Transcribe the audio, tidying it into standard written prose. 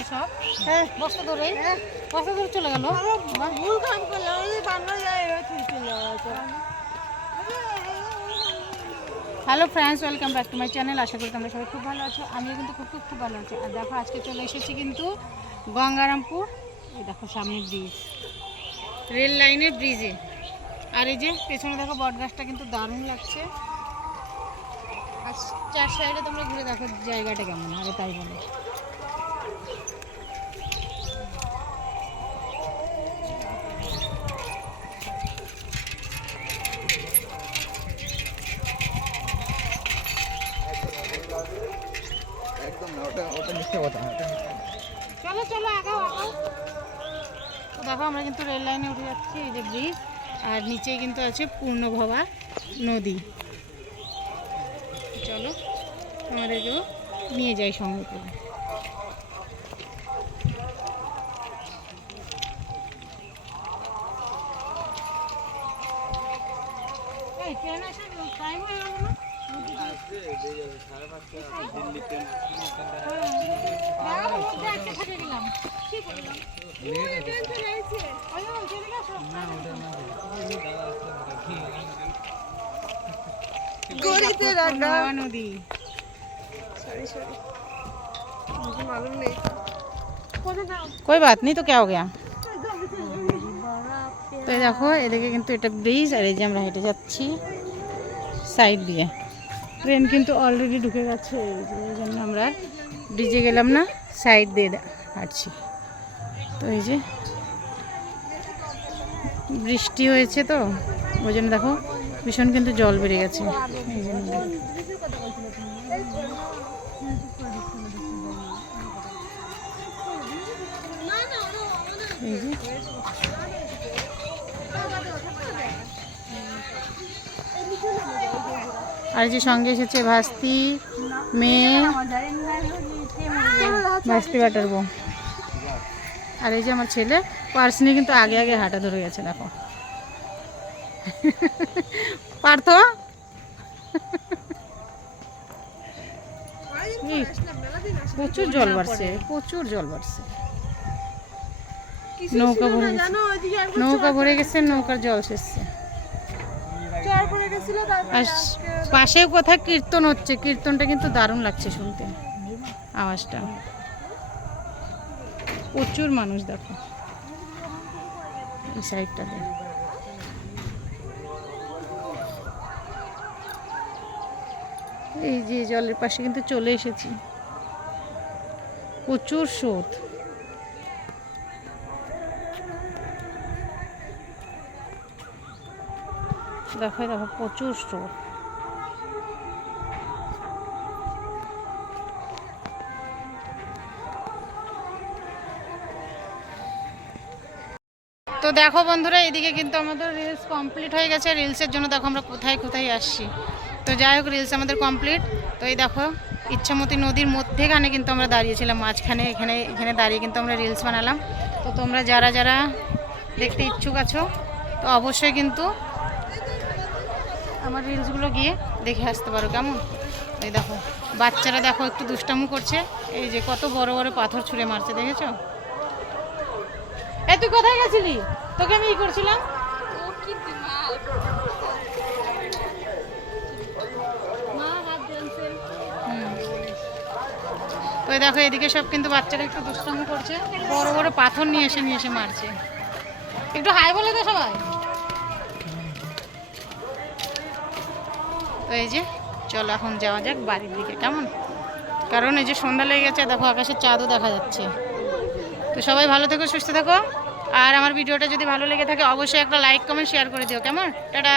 গেল সব। হ্যাঁ, বস্তা ধরে চলে গেল। ভুল কাম করলাম, hello friends, welcome back to my channel. আশা করি তোমরা সবাই খুব ভালো আছো। আমিও কিন্তু খুব ভালো আছি। আর দেখো আজকে চলে এসেছি কিন্তু গঙ্গারামপুর। এই দেখো সামনে ব্রিজ, রেল লাইনের ব্রিজে। আর এই যে পেছনে দেখো বট গাছটা কিন্তু দারুণ লাগছে। আর চার সাইডে তোমরা ঘুরে দেখো জায়গাটা কেমন, আরে তাই বলো। চলো চলো আগাও। তো দেখো আমরা কিন্তু রেল লাইনে উঠে যাচ্ছি, এই যে ব্রিজ, আর নিচেই কিন্তু আছে পূর্ণভবা নদী। চলো আমাদেরকেও নিয়ে যাই সঙ্গে করে। এই ট্রেন আসার টাইম হয়ে গেল না? নদী कोई बात नहीं तो क्या हो गया। তো দেখো এদিকে কিন্তু এটা ব্রিজ, আর এই যে আমরা হেঁটে যাচ্ছি সাইড দিয়ে। ট্রেন কিন্তু অলরেডি ঢুকে গেছে, এই জন্য আমরা ব্রিজে গেলাম না, সাইড দিয়ে হাঁটছি। তো এই যে বৃষ্টি হয়েছে তো ওই জন্য দেখো ভীষণ কিন্তু জল বেড়ে গেছে। এই জন্য এই যে আর যে সঙ্গে এসেছে ভাস্তি মেয়ে, ভাস্তি বাটার বউ। আর এই যে আমার ছেলে পার্স নিয়ে কিন্তু আগে আগে হাঁটা ধরে গেছে দেখো। পার্থ প্রচুর জল বাড়ছে, নৌকা ভরে গেছে, নৌকার জল শেষছে। আর পাশেও কোথায় কীর্তন হচ্ছে, কীর্তনটা কিন্তু দারুণ লাগছে শুনতে, আওয়াজটা। প্রচুর মানুষ দেখো এই সাইডটাতে। এই যে জলের পাশে কিন্তু চলে এসেছি, প্রচুর স্রোত। দেখো দেখো প্রচুর স্রোত। তো দেখো বন্ধুরা, এদিকে কিন্তু আমাদের রিলস কমপ্লিট হয়ে গেছে। রিলসের জন্য দেখো আমরা কোথায় কোথায় আসছি। তো যাই হোক, রিলস আমাদের কমপ্লিট। তো এই দেখো ইচ্ছামতি নদীর মধ্যেখানে কিন্তু আমরা দাঁড়িয়েছিলাম, মাঝখানে এখানে দাঁড়িয়ে কিন্তু আমরা রিলস বানালাম। তো তোমরা যারা যারা দেখতে ইচ্ছুক আছো তো অবশ্যই কিন্তু আমার রিলসগুলো গিয়ে দেখে আসতে পারো, কেমন। এই দেখো বাচ্চারা দেখো একটু দুষ্টামু করছে, এই যে কত বড় বড় পাথর ছুঁড়ে মারছে, দেখেছো? এই তুই কোথায় গেছিলি? তোকে আমি ই করছিলাম। তো দেখো এদিকে সব কিন্তু বাচ্চারা একটু দুষ্টামু করছে, বড় বড় পাথর নিয়ে এসে মারছে। একটু হাই বলে তো সবাই। তো এই যে চলো এখন যাওয়া যাক বাড়ির দিকে, কেমন। কারণ এই যে সন্ধ্যা লেগে গেছে, দেখো আকাশের চাঁদও দেখা যাচ্ছে। তো সবাই ভালো থেকো, সুস্থ থাকো। আর আমার ভিডিওটা যদি ভালো লেগে থাকে অবশ্যই একটা লাইক কমেন্ট শেয়ার করে দিও, কেমন। টাটা।